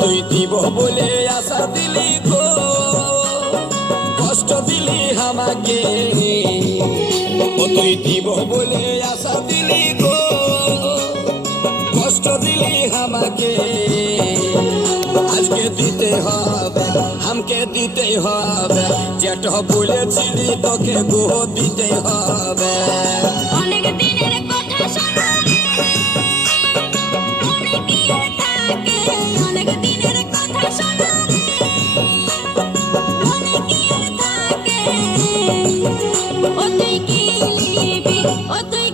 তুই দিব বলে আশা দিলি গো, কষ্ট দিলি আমাকে। তুই দিব বলে আশা দিলি গো, কষ্ট দিলি আমাকে। আজকে দিতে হবে, আমাকে দিতে হবে, যেটা বলেছিলি তোকে গো দিতে হবে। অনেক দিনের কথা শোনা মনে কি থাকে, অনেক দিনের কথা শোনা মনে কি থাকে। ও তুই কি নিবি, ও তুই